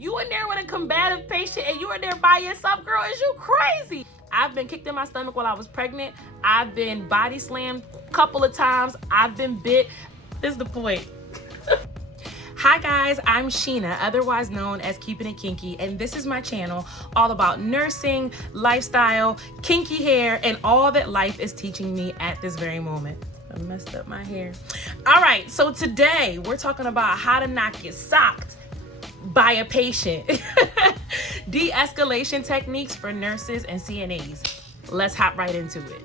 You in there with a combative patient and you in there by yourself, girl, is you crazy? I've been kicked in my stomach while I was pregnant. I've been body slammed a couple of times. I've been bit. This is the point. Hi guys, I'm Sheena, otherwise known as Keeping It Kinky, and this is my channel all about nursing, lifestyle, kinky hair, and all that life is teaching me at this very moment. I messed up my hair. All right, so today we're talking about how to not get socked by a patient. De-escalation techniques for nurses and CNAs. Let's hop right into it.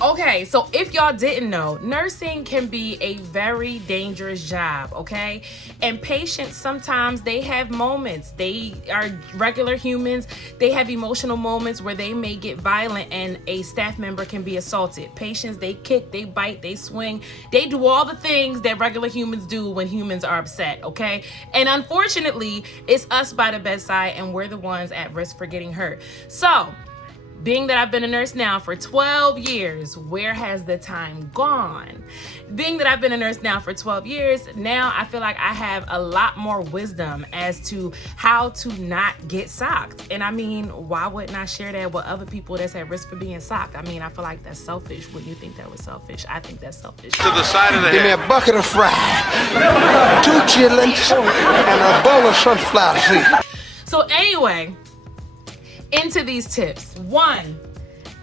Okay, so if y'all didn't know, nursing can be a very dangerous job, okay? And patients, sometimes they have moments. They are regular humans. They have emotional moments where they may get violent and a staff member can be assaulted. Patients, they kick, they bite, they swing. They do all the things that regular humans do when humans are upset, okay? And unfortunately, it's us by the bedside and we're the ones at risk for getting hurt. So, being that I've been a nurse now for 12 years, where has the time gone? Being that I've been a nurse now for 12 years, now I feel like I have a lot more wisdom as to how to not get socked. And I mean, why wouldn't I share that with other people that's at risk for being socked? I mean, I feel like that's selfish. Wouldn't you think that was selfish? I think that's selfish. To the side of the Give me head. a bucket of fries, 2 chitlins, and a bowl of sunflower seeds. So anyway, into these tips.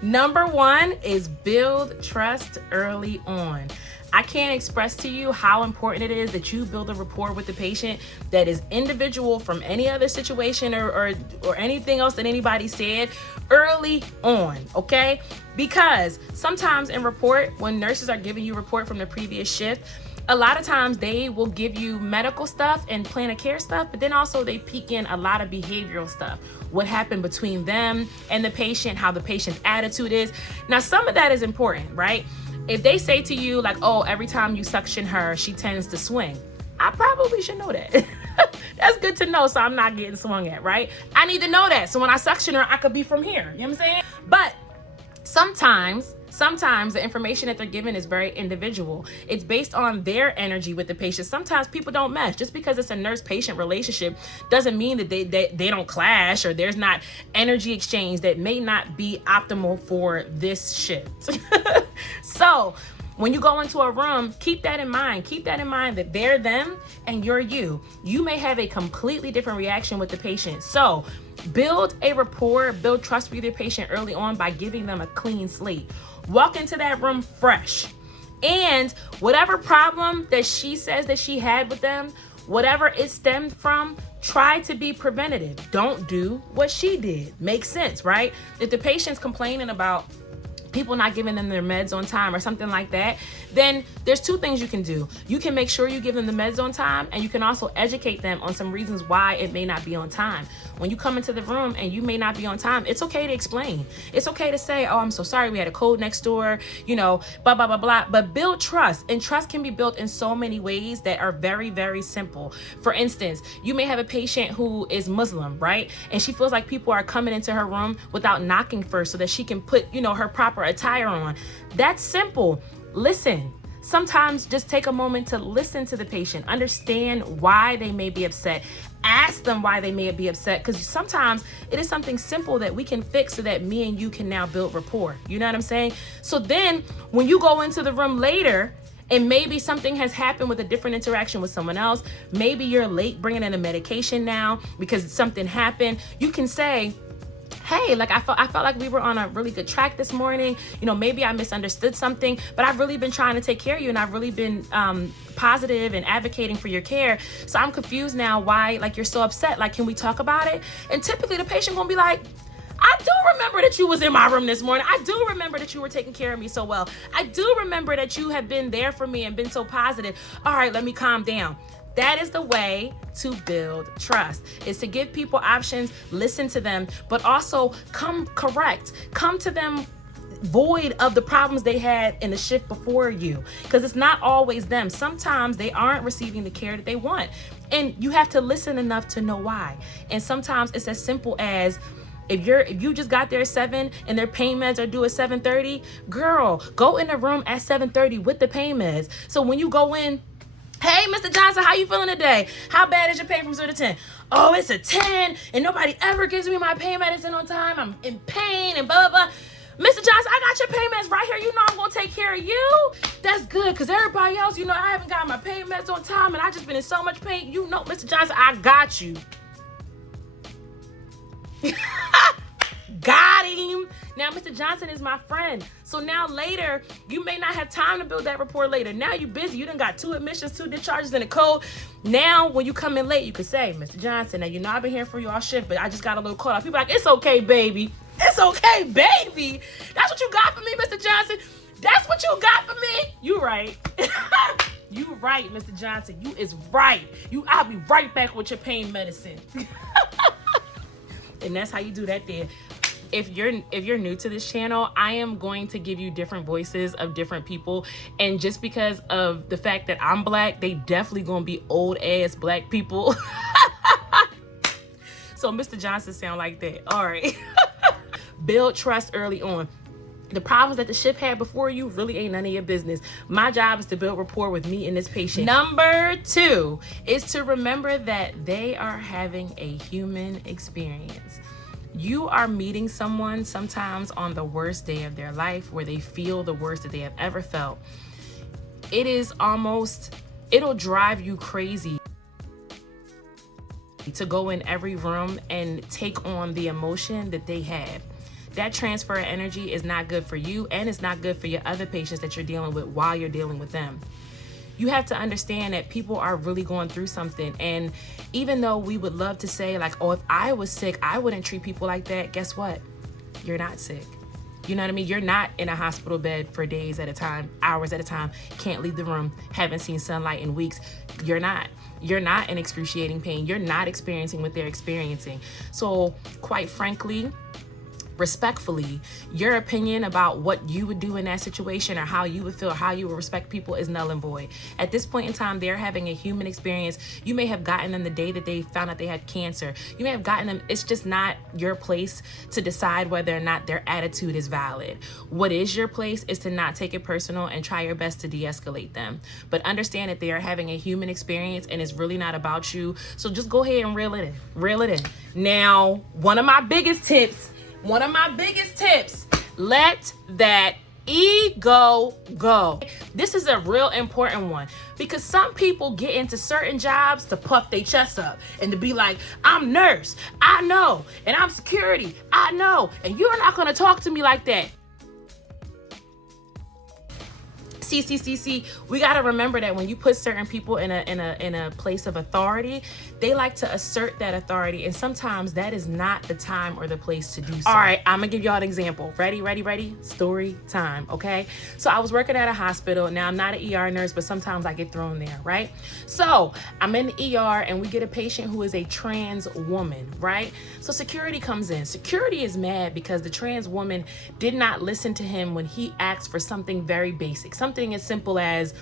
Number one is build trust early on. I can't express to you how important it is that you build a rapport with the patient that is individual from any other situation or anything else that anybody said early on, okay? Because sometimes in report, when nurses are giving you report from the previous shift, a lot of times they will give you medical stuff and plan of care stuff, but then also they peek in a lot of behavioral stuff. What happened between them and the patient, how the patient's attitude is. Now, some of that is important, right? If they say to you like, oh, every time you suction her, she tends to swing. I probably should know that. That's good to know so I'm not getting swung at, right? I need to know that. So when I suction her, I could be from here, you know what I'm saying? But sometimes the information that they're given is very individual. It's based on their energy with the patient. Sometimes people don't mesh. Just because it's a nurse-patient relationship doesn't mean that they don't clash or there's not energy exchange that may not be optimal for this shift. So when you go into a room, keep that in mind. Keep that in mind that they're them and you're you. You may have a completely different reaction with the patient. So build a rapport, build trust with your patient early on by giving them a clean slate. Walk into that room fresh. And whatever problem that she says that she had with them, whatever it stemmed from, try to be preventative. Don't do what she did. Makes sense, right? If the patient's complaining about people not giving them their meds on time or something like that, then there's 2 things you can do. You can make sure you give them the meds on time, and you can also educate them on some reasons why it may not be on time. When you come into the room and you may not be on time, it's okay to explain. It's okay to say, oh, I'm so sorry, we had a cold next door, you know, blah, blah, blah, blah. But build trust, and trust can be built in so many ways that are very, very simple. For instance, you may have a patient who is Muslim, right? And she feels like people are coming into her room without knocking first so that she can put, you know, her proper attire on. That's simple. Listen. Sometimes just take a moment to listen to the patient, understand why they may be upset, ask them why they may be upset, because sometimes it is something simple that we can fix so that me and you can now build rapport. You know what I'm saying? So then when you go into the room later and maybe something has happened with a different interaction with someone else, maybe you're late bringing in a medication now because something happened, you can say, hey, like I felt like we were on a really good track this morning. You know, maybe I misunderstood something, but I've really been trying to take care of you and I've really been positive and advocating for your care. So I'm confused now why like you're so upset. Like, can we talk about it? And typically the patient gonna be like, I do remember that you was in my room this morning. I do remember that you were taking care of me so well. I do remember that you have been there for me and been so positive. All right, let me calm down. That is the way to build trust, is to give people options, listen to them, but also come correct. Come to them void of the problems they had in the shift before you, because it's not always them. Sometimes they aren't receiving the care that they want, and you have to listen enough to know why. And sometimes it's as simple as, if you just got there at 7 and their pain meds are due at 7:30, girl, go in the room at 7:30 with the pain meds. So when you go in Hey, Mr. Johnson, how you feeling today? How bad is your pain from 0 to 10? Oh, it's a 10, and nobody ever gives me my pain medicine on time. I'm in pain and blah, blah, blah. Mr. Johnson, I got your pain meds right here. You know I'm going to take care of you. That's good, because everybody else, you know, I haven't got my pain meds on time, and I just been in so much pain. You know, Mr. Johnson, I got you. Got him. Now, Mr. Johnson is my friend. So now later, you may not have time to build that rapport later. Now you're busy. You done got 2 admissions, 2 discharges in the code. Now, when you come in late, you can say, Mr. Johnson, now you know I've been here for you all shift, but I just got a little caught up. People are like, it's okay, baby. It's okay, baby. That's what you got for me, Mr. Johnson. That's what you got for me. You right. You right, Mr. Johnson. You is right. I'll be right back with your pain medicine. And that's how you do that there. If you're new to this channel, I am going to give you different voices of different people, and just because of the fact that I'm black, they definitely gonna be old ass black people. So Mr. Johnson sound like that. All right. Build trust early on. The problems that the shift had before you really ain't none of your business. My job is to build rapport with me and this patient. Number 2 is to remember that they are having a human experience. You are meeting someone sometimes on the worst day of their life, where they feel the worst that they have ever felt. It'll drive you crazy to go in every room and take on the emotion that they have. That transfer of energy is not good for you, and it's not good for your other patients that you're dealing with while you're dealing with them. You have to understand that people are really going through something. And even though we would love to say like, oh, if I was sick, I wouldn't treat people like that. Guess what? You're not sick. You know what I mean? You're not in a hospital bed for days at a time, hours at a time, can't leave the room, haven't seen sunlight in weeks. You're not in excruciating pain. You're not experiencing what they're experiencing. So quite frankly, respectfully, your opinion about what you would do in that situation, or how you would feel, how you would respect people, is null and void. At this point in time, they're having a human experience. You may have gotten them the day that they found out they had cancer. You may have gotten them. It's just not your place to decide whether or not their attitude is valid. What is your place is to not take it personal and try your best to de-escalate them. But understand that they are having a human experience, and it's really not about you. So just go ahead and reel it in. Now, one of my biggest tips, let that ego go. This is a real important one, because some people get into certain jobs to puff their chest up and to be like, I'm nurse, I know, and I'm security, I know, and you're not gonna talk to me like that. See, we got to remember that when you put certain people in a place of authority, they like to assert that authority, and sometimes that is not the time or the place to do so. All right, I'm gonna give y'all an example. Ready? Story time, okay? So I was working at a hospital. Now, I'm not an ER nurse, but sometimes I get thrown there, right? So I'm in the ER, and we get a patient who is a trans woman, right? So security comes in. Security is mad because the trans woman did not listen to him when he asked for something very basic, something as simple as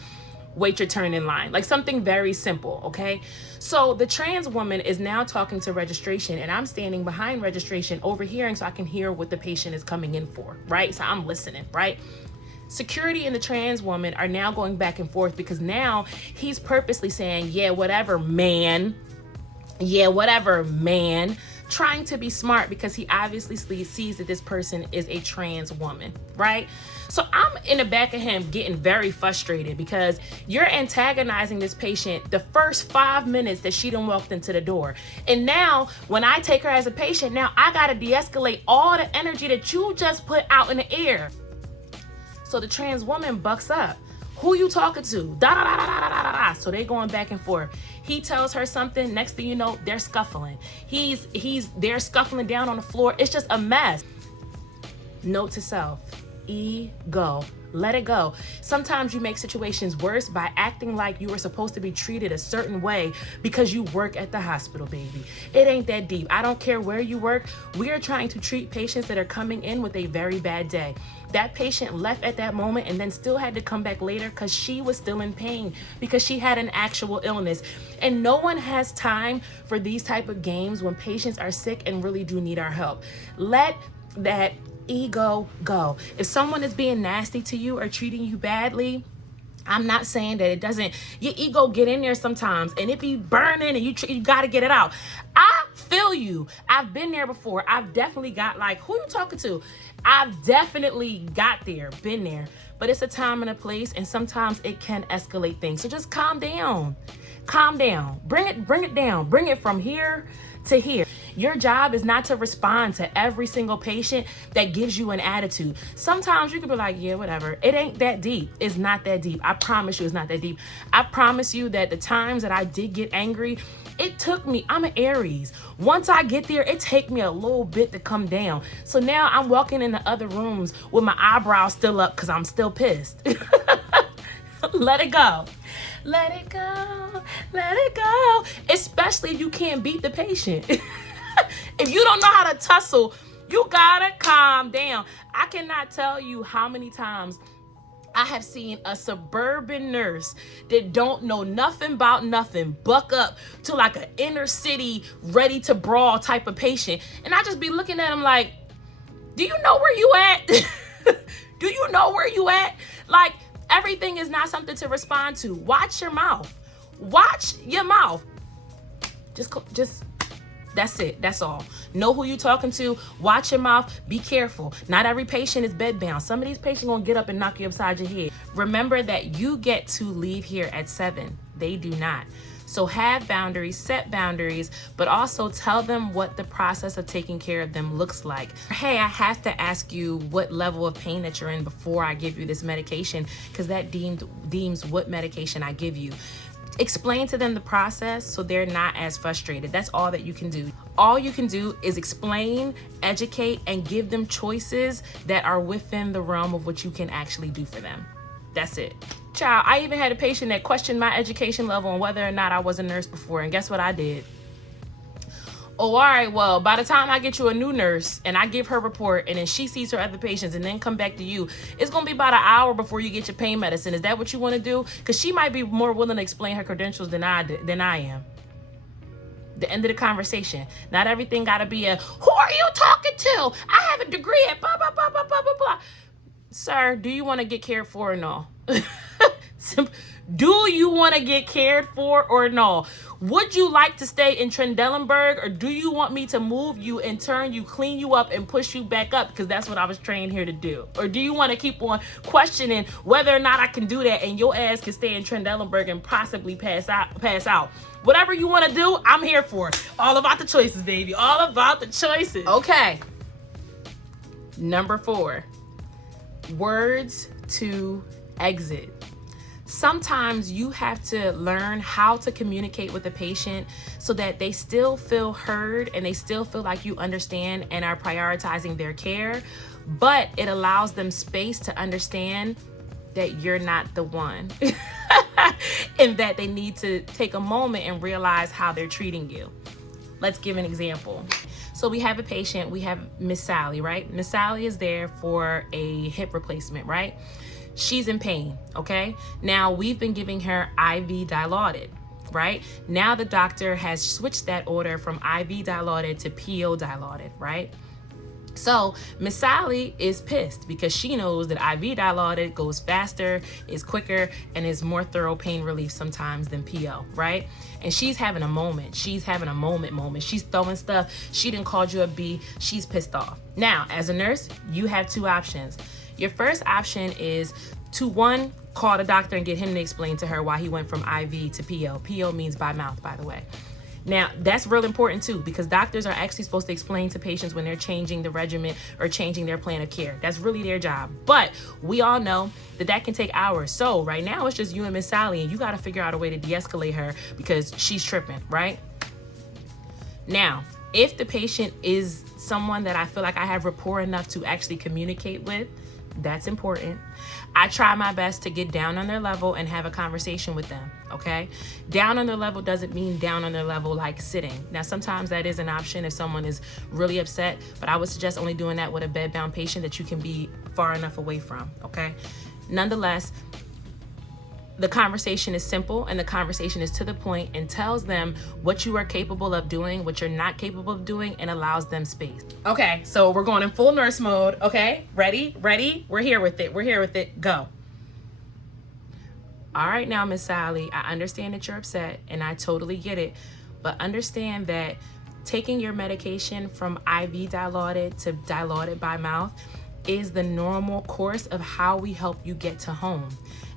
wait your turn in line, like something very simple, okay? So the trans woman is now talking to registration, and I'm standing behind registration overhearing so I can hear what the patient is coming in for, right? So I'm listening, right? Security and the trans woman are now going back and forth, because now he's purposely saying, yeah, whatever, man, trying to be smart because he obviously sees that this person is a trans woman, right? So I'm in the back of him getting very frustrated because you're antagonizing this patient the first 5 minutes that she done walked into the door. And now when I take her as a patient, now I gotta de-escalate all the energy that you just put out in the air. So the trans woman bucks up. Who you talking to? Da. So they going back and forth. He tells her something. Next thing you know, they're scuffling. They're scuffling down on the floor. It's just a mess. Note to self: ego. Let it go. Sometimes you make situations worse by acting like you were supposed to be treated a certain way because you work at the hospital, baby. It ain't that deep. I don't care where you work. We are trying to treat patients that are coming in with a very bad day. That patient left at that moment and then still had to come back later because she was still in pain, because she had an actual illness. And no one has time for these type of games when patients are sick and really do need our help. Let that ego go. If someone is being nasty to you or treating you badly, I'm not saying that it doesn't, your ego get in there sometimes and it be burning and you got to get it out. I feel you. I've been there before. I've definitely got like, who you talking to? I've definitely got there, been there, but it's a time and a place, and sometimes it can escalate things. So just calm down. Calm down. Bring it down. Bring it from here to here. Your job is not to respond to every single patient that gives you an attitude. Sometimes you can be like, yeah, whatever. It ain't that deep. It's not that deep. I promise you it's not that deep. I promise you that the times that I did get angry, it took me, I'm an Aries. Once I get there, it take me a little bit to come down. So now I'm walking in the other rooms with my eyebrows still up because I'm still pissed. Let it go. Let it go. Let it go. Especially if you can't beat the patient. If you don't know how to tussle, you gotta calm down. I cannot tell you how many times I have seen a suburban nurse that don't know nothing about nothing buck up to like an inner city ready to brawl type of patient. And I just be looking at him like, do you know where you at? Do you know where you at? Like, everything is not something to respond to. Watch your mouth. Watch your mouth. Just that's it. That's all. Know who you talking to. Watch your mouth. Be careful. Not every patient is bedbound. Some of these patients gonna get up and knock you upside your head. Remember that you get to leave here at 7. They do not. So have boundaries, set boundaries, but also tell them what the process of taking care of them looks like. Hey, I have to ask you what level of pain that you're in before I give you this medication, because that deems what medication I give you. Explain to them the process so they're not as frustrated. That's all that you can do. All you can do is explain, educate, and give them choices that are within the realm of what you can actually do for them. That's it. Child, I even had a patient that questioned my education level and whether or not I was a nurse before, and guess what I did? Oh, all right, well, by the time I get you a new nurse and I give her report and then she sees her other patients and then come back to you, it's gonna be about an hour before you get your pain medicine. Is that what you wanna do? Because she might be more willing to explain her credentials than I am. The end of the conversation. Not everything gotta be a, who are you talking to? I have a degree at blah, blah, blah, blah, blah, blah, blah. Sir, do you wanna get cared for or no? Do you want to get cared for or no? Would you like to stay in Trendelenburg, or do you want me to move you and turn you, clean you up, and push you back up? Because that's what I was trained here to do. Or do you want to keep on questioning whether or not I can do that and your ass can stay in Trendelenburg and possibly pass out? Whatever you want to do, I'm here for it. All about the choices, baby. All about the choices. Okay. Number 4. Words to exit. Sometimes you have to learn how to communicate with the patient so that they still feel heard and they still feel like you understand and are prioritizing their care, but it allows them space to understand that you're not the one and that they need to take a moment and realize how they're treating you. Let's give an example. So we have a patient, we have Miss Sally, right? Miss Sally is there for a hip replacement, right? She's in pain, okay? Now we've been giving her IV Dilaudid, right? Now the doctor has switched that order from IV Dilaudid to PO Dilaudid, right? So Miss Sally is pissed because she knows that IV Dilaudid goes faster, is quicker, and is more thorough pain relief sometimes than PO, right? And she's having a moment. She's having a moment. She's throwing stuff. She didn't call you a B. She's pissed off. Now, as a nurse, you have 2 options. Your first option is to, 1, call the doctor and get him to explain to her why he went from IV to PO. PO means by mouth, by the way. Now, that's real important too, because doctors are actually supposed to explain to patients when they're changing the regimen or changing their plan of care. That's really their job. But we all know that that can take hours. So right now it's just you and Miss Sally, and you got to figure out a way to de-escalate her because she's tripping, right? Now, if the patient is someone that I feel like I have rapport enough to actually communicate with, that's important. I try my best to get down on their level and have a conversation with them, okay? Down on their level doesn't mean down on their level like sitting. Now, sometimes that is an option if someone is really upset, but I would suggest only doing that with a bedbound patient that you can be far enough away from, okay? Nonetheless, the conversation is simple and the conversation is to the point and tells them what you are capable of doing, what you're not capable of doing, and allows them space. Okay, so we're going in full nurse mode, okay? Ready? We're here with it, go. All right, now, Miss Sally, I understand that you're upset, and I totally get it. But understand that taking your medication from IV dilaudid to dilaudid by mouth is the normal course of how we help you get to home.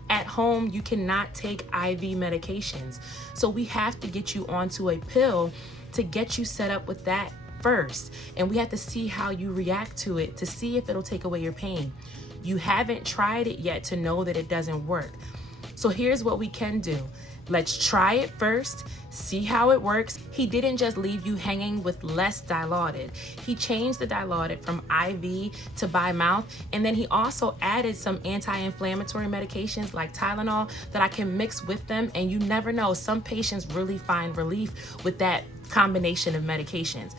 At home, you cannot take IV medications. So we have to get you onto a pill to get you set up with that first. And we have to see how you react to it to see if it'll take away your pain. You haven't tried it yet to know that it doesn't work. So here's what we can do. Let's try it first, see how it works. He didn't just leave you hanging with less dilaudid. He changed the dilaudid from IV to by mouth, and then he also added some anti-inflammatory medications like Tylenol that I can mix with them, and you never know, some patients really find relief with that combination of medications.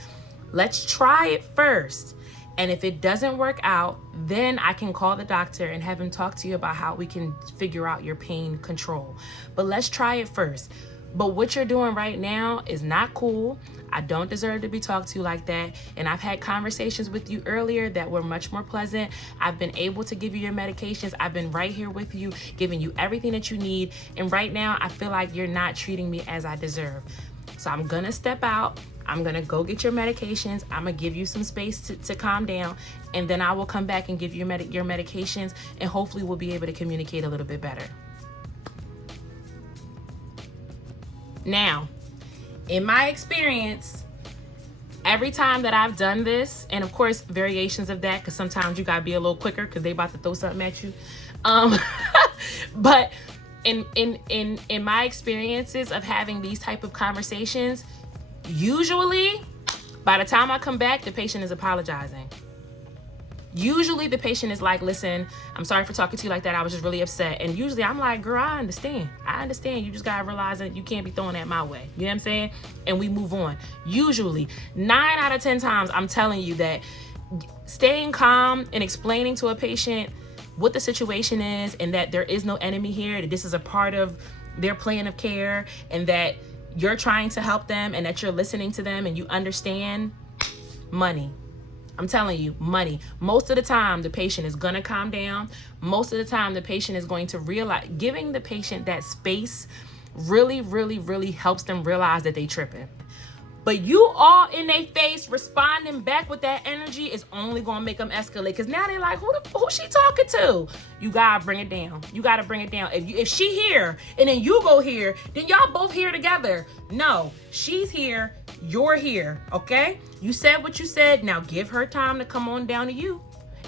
Let's try it first. And if it doesn't work out, then I can call the doctor and have him talk to you about how we can figure out your pain control. But let's try it first. But what you're doing right now is not cool. I don't deserve to be talked to like that. And I've had conversations with you earlier that were much more pleasant. I've been able to give you your medications. I've been right here with you, giving you everything that you need. And right now, I feel like you're not treating me as I deserve. So I'm gonna step out. I'm gonna go get your medications. I'm gonna give you some space to calm down, and then I will come back and give you your medications, and hopefully we'll be able to communicate a little bit better. Now, in my experience, every time that I've done this, and of course variations of that, because sometimes you gotta be a little quicker because they about to throw something at you. But in my experiences of having these type of conversations, usually by the time I come back, the patient is apologizing. Usually the patient is like, listen, I'm sorry for talking to you like that. I was just really upset. And usually I'm like, girl, I understand. You just gotta realize that you can't be throwing that my way. You know what I'm saying? And we move on. Usually 9 out of 10 times, I'm telling you that staying calm and explaining to a patient what the situation is and that there is no enemy here, that this is a part of their plan of care, and that you're trying to help them and that you're listening to them and you understand. Money. I'm telling you, money. Most of the time, the patient is going to calm down. Most of the time, the patient is going to realize, giving the patient that space really, really, really helps them realize that they tripping. But you all in their face responding back with that energy is only gonna make them escalate. Because now they're like, who she talking to? You gotta bring it down. You gotta bring it down. If she here and then you go here, then y'all both here together. No, she's here, you're here, okay? You said what you said. Now give her time to come on down to you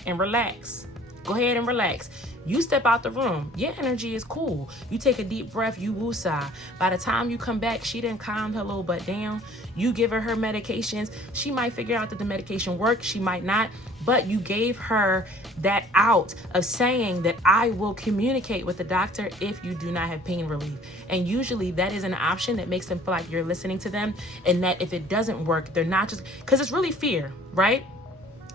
and relax. Go ahead and relax. You step out the room. Your energy is cool. You take a deep breath. You woosah. By the time you come back, she done calmed her little butt down. You give her medications. She might figure out that the medication works. She might not. But you gave her that out of saying that I will communicate with the doctor if you do not have pain relief. And usually that is an option that makes them feel like you're listening to them, and that if it doesn't work, they're not just, because it's really fear, right?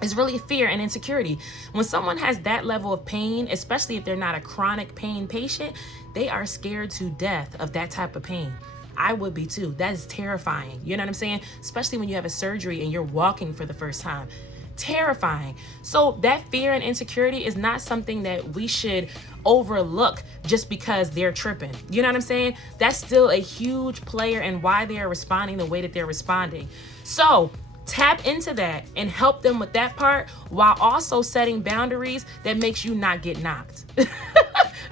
It's really fear and insecurity. When someone has that level of pain, especially if they're not a chronic pain patient, they are scared to death of that type of pain. I would be too. That is terrifying. You know what I'm saying? Especially when you have a surgery and you're walking for the first time. Terrifying. So that fear and insecurity is not something that we should overlook just because they're tripping. You know what I'm saying? That's still a huge player in why they are responding the way that they're responding. So tap into that and help them with that part while also setting boundaries that makes you not get knocked.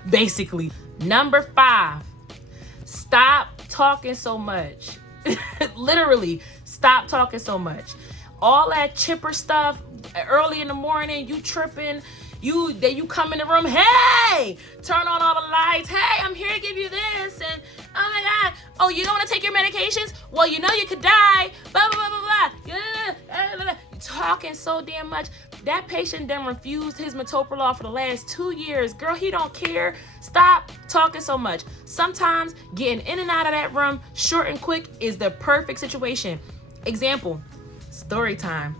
Basically. Number 5, stop talking so much. Literally, stop talking so much. All that chipper stuff early in the morning, you tripping, you come in the room, hey, turn on all the lights, hey, I'm here to give you this, and oh my God, oh, you don't want to take your medications? Well, you know you could die, blah, blah, blah, blah, blah. You're talking so damn much. That patient done refused his metoprolol for the last 2 years. Girl, he don't care. Stop talking so much. Sometimes getting in and out of that room short and quick is the perfect situation. Example, story time.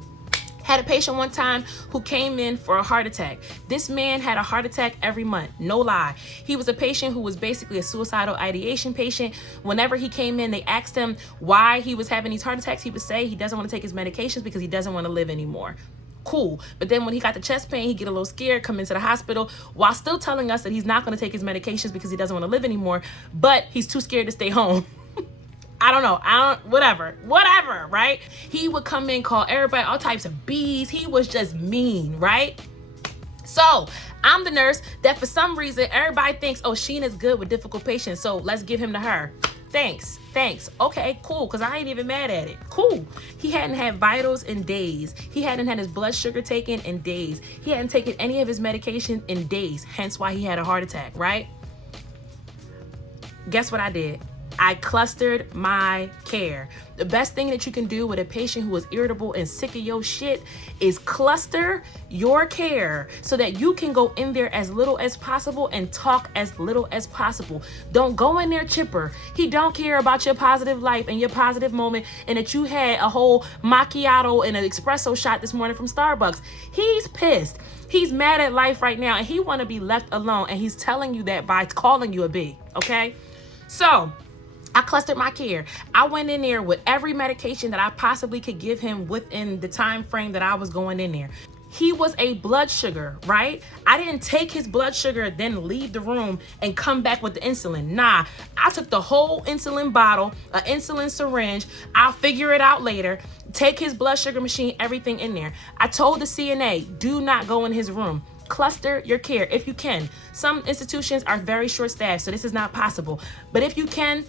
Had a patient one time who came in for a heart attack. This man had a heart attack every month, no lie. He was a patient who was basically a suicidal ideation patient. Whenever he came in, they asked him why he was having these heart attacks. He would say he doesn't want to take his medications because he doesn't want to live anymore. Cool. But then when he got the chest pain, he get a little scared, come into the hospital while still telling us that he's not going to take his medications because he doesn't want to live anymore, but he's too scared to stay home. I don't know. Whatever, right? He would come in, call everybody all types of B's. He was just mean, right? So I'm the nurse that for some reason everybody thinks, oh, Sheena's good with difficult patients, so let's give him to her. Thanks. Okay, cool, because I ain't even mad at it. Cool. He hadn't had vitals in days. He hadn't had his blood sugar taken in days. He hadn't taken any of his medication in days, hence why he had a heart attack, right? Guess what I did? I clustered my care. The best thing that you can do with a patient who is irritable and sick of your shit is cluster your care so that you can go in there as little as possible and talk as little as possible. Don't go in there chipper. He don't care about your positive life and your positive moment and that you had a whole macchiato and an espresso shot this morning from Starbucks. He's pissed. He's mad at life right now and he want to be left alone, and he's telling you that by calling you a B, okay? So I clustered my care. I went in there with every medication that I possibly could give him within the time frame that I was going in there. He was a blood sugar, right? I didn't take his blood sugar, then leave the room and come back with the insulin. Nah, I took the whole insulin bottle, an insulin syringe. I'll figure it out later. Take his blood sugar machine, everything in there. I told the CNA, do not go in his room. Cluster your care if you can. Some institutions are very short-staffed, so this is not possible. But if you can,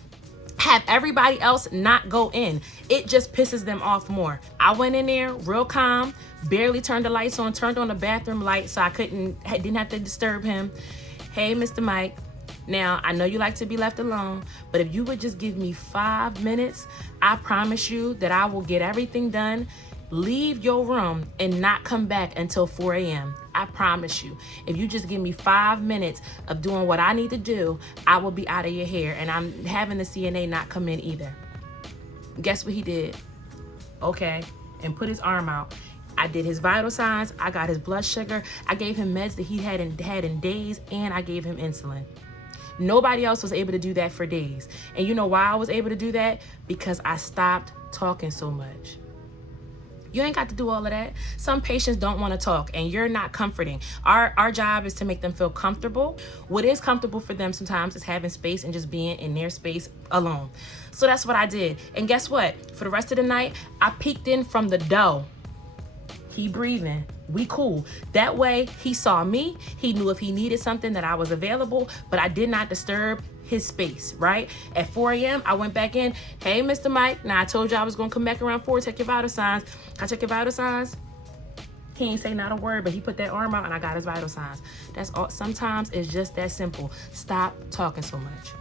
have everybody else not go in. It just pisses them off more. I went in there real calm, barely turned the lights on, turned on the bathroom light so I didn't have to disturb him. Hey, Mr. Mike. Now, I know you like to be left alone, but if you would just give me 5 minutes, I promise you that I will get everything done, leave your room, and not come back until 4 a.m. I promise you. If you just give me 5 minutes of doing what I need to do, I will be out of your hair, and I'm having the CNA not come in either. Guess what he did? Okay, and put his arm out. I did his vital signs. I got his blood sugar. I gave him meds that he hadn't had in days, and I gave him insulin. Nobody else was able to do that for days. And you know why I was able to do that? Because I stopped talking so much. You ain't got to do all of that. Some patients don't want to talk and you're not comforting. Our job is to make them feel comfortable. What is comfortable for them sometimes is having space and just being in their space alone. So that's what I did. And guess what? For the rest of the night, I peeked in from the door. He breathing. We cool. That way he saw me. He knew if he needed something that I was available, but I did not disturb his space, right? At 4 a.m., I went back in. Hey, Mr. Mike. Now, I told you I was going to come back around 4, check your vital signs. I check your vital signs. He ain't say not a word, but he put that arm out and I got his vital signs. That's all. Sometimes it's just that simple. Stop talking so much.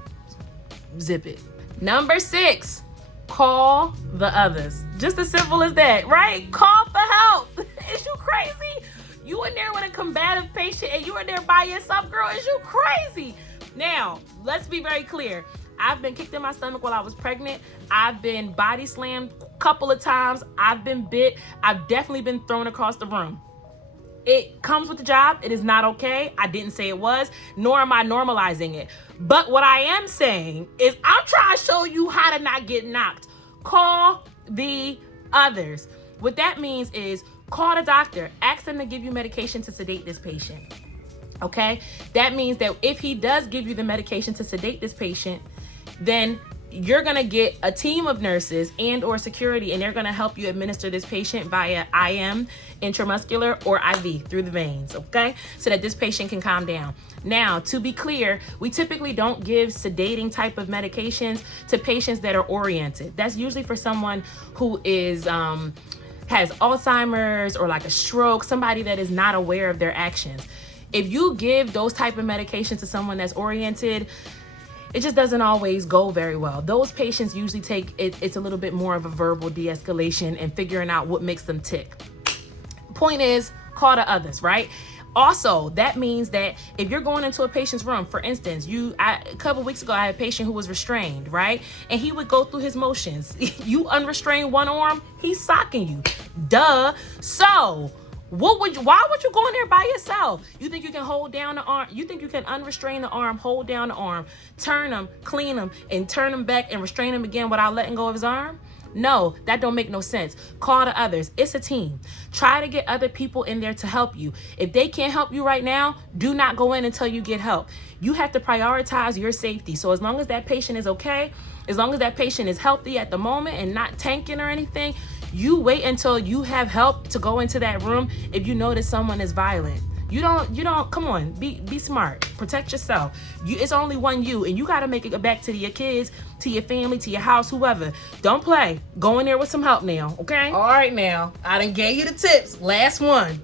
Zip it. Number 6, call the others. Just as simple as that, right? Call for help. Is you crazy? You in there with a combative patient and you in there by yourself, girl? Is you crazy? Now, let's be very clear. I've been kicked in my stomach while I was pregnant. I've been body slammed a couple of times. I've been bit. I've definitely been thrown across the room. It comes with the job. It is not okay. I didn't say it was, nor am I normalizing it. But what I am saying is I'm trying to show you how to not get knocked. Call the others. What that means is call the doctor. Ask them to give you medication to sedate this patient. Okay? That means that if he does give you the medication to sedate this patient, then you're going to get a team of nurses and or security, and they're going to help you administer this patient via IM, intramuscular, or IV through the veins, okay? So that this patient can calm down. Now, to be clear, we typically don't give sedating type of medications to patients that are oriented. That's usually for someone who is has Alzheimer's or like a stroke, somebody that is not aware of their actions. If you give those type of medications to someone that's oriented, it just doesn't always go very well. Those patients usually take it's a little bit more of a verbal de-escalation and figuring out what makes them tick. Point is, call the others, right? Also, that means that if you're going into a patient's room, for instance, a couple weeks ago, I had a patient who was restrained, right? And he would go through his motions. You unrestrained one arm, he's socking you. Duh. So, why would you go in there by yourself? You think you can hold down the arm? You think you can unrestrain the arm, hold down the arm, turn him, clean him, and turn him back and restrain him again without letting go of his arm? No, that don't make no sense. Call the others. It's a team. Try to get other people in there to help you. If they can't help you right now, do not go in until you get help. You have to prioritize your safety. So as long as that patient is okay, as long as that patient is healthy at the moment and not tanking or anything, you wait until you have help to go into that room if you notice someone is violent. You don't, come on, be smart. Protect yourself. It's only one you, and you got to make it back to your kids, to your family, to your house, whoever. Don't play. Go in there with some help now, okay? All right, now, I done gave you the tips. Last one.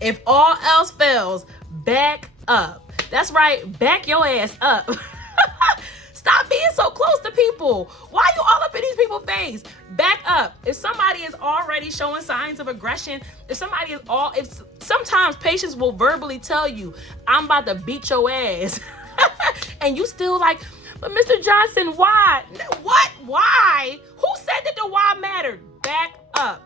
If all else fails, back up. That's right, back your ass up. Stop being so close to people. Why are you all up in these people's face? Back up. If somebody is already showing signs of aggression, if sometimes patients will verbally tell you, I'm about to beat your ass. And you still like, but Mr. Johnson, why? What? Why? Who said that the why mattered? Back up.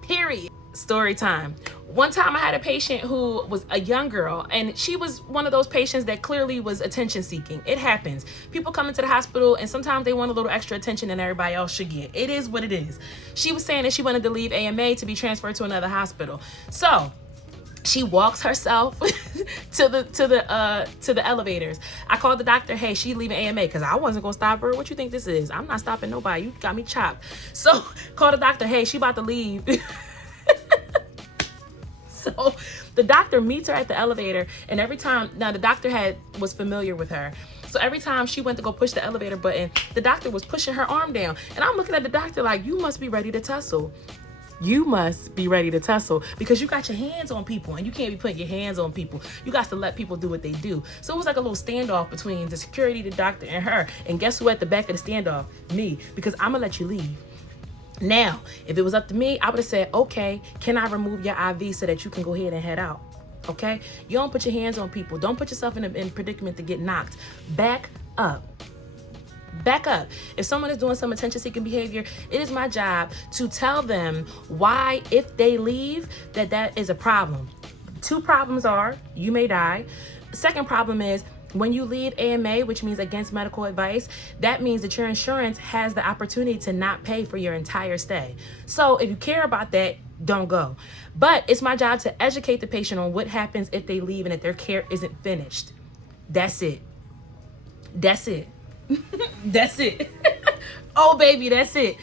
Period. Story time. One time I had a patient who was a young girl, and she was one of those patients that clearly was attention seeking. It happens. People come into the hospital and sometimes they want a little extra attention than everybody else should get. It is what it is. She was saying that she wanted to leave AMA to be transferred to another hospital. So she walks herself to the elevators. I called the doctor. Hey, she leaving AMA, because I wasn't gonna stop her. What you think this is? I'm not stopping nobody. You got me chopped. So call the doctor. Hey, she about to leave. So the doctor meets her at the elevator, and every time, now the doctor was familiar with her. So every time she went to go push the elevator button, the doctor was pushing her arm down. And I'm looking at the doctor like, you must be ready to tussle. You must be ready to tussle, because you got your hands on people, and you can't be putting your hands on people. You got to let people do what they do. So it was like a little standoff between the security, the doctor, and her. And guess who at the back of the standoff? Me, because I'm gonna let you leave. Now, if it was up to me, I would have said, okay, can I remove your IV so that you can go ahead and head out? Okay? You don't put your hands on people. Don't put yourself in a predicament to get knocked. Back up. Back up. If someone is doing some attention-seeking behavior, it is my job to tell them why, if they leave, that is a problem. Two problems are, you may die. Second problem is, when you leave AMA, which means against medical advice, that means that your insurance has the opportunity to not pay for your entire stay. So if you care about that, don't go. But it's my job to educate the patient on what happens if they leave and if their care isn't finished. That's it. That's it. That's it. Oh, baby, that's it.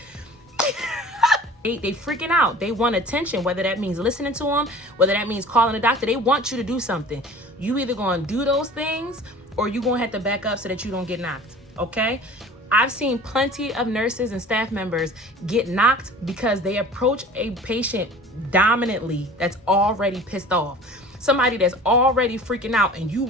They freaking out. They want attention, whether that means listening to them, whether that means calling a doctor. They want you to do something. You either going to do those things or you going to have to back up so that you don't get knocked, okay? I've seen plenty of nurses and staff members get knocked because they approach a patient dominantly that's already pissed off. Somebody that's already freaking out, and you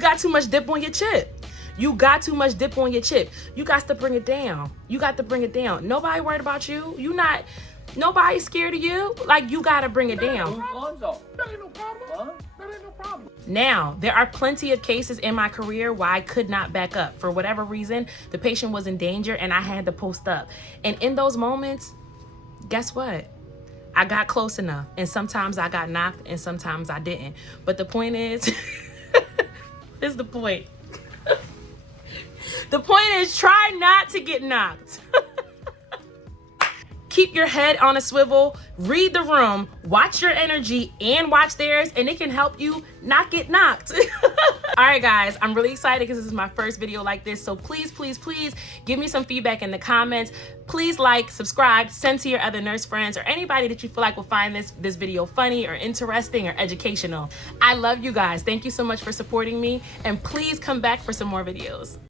got too much dip on your chip. You got too much dip on your chip. You got to bring it down. You got to bring it down. Nobody worried about you. Nobody's scared of you. Like, you got to bring it down. That ain't no problem. That ain't no problem. Now, there are plenty of cases in my career where I could not back up. For whatever reason, the patient was in danger and I had to post up. And in those moments, guess what? I got close enough. And sometimes I got knocked and sometimes I didn't. But the point is, this is the point. The point is, try not to get knocked. Keep your head on a swivel, read the room, watch your energy and watch theirs, and it can help you not get knocked. All right, guys, I'm really excited because this is my first video like this. So please, please, please give me some feedback in the comments. Please like, subscribe, send to your other nurse friends or anybody that you feel like will find this video funny or interesting or educational. I love you guys. Thank you so much for supporting me, and please come back for some more videos.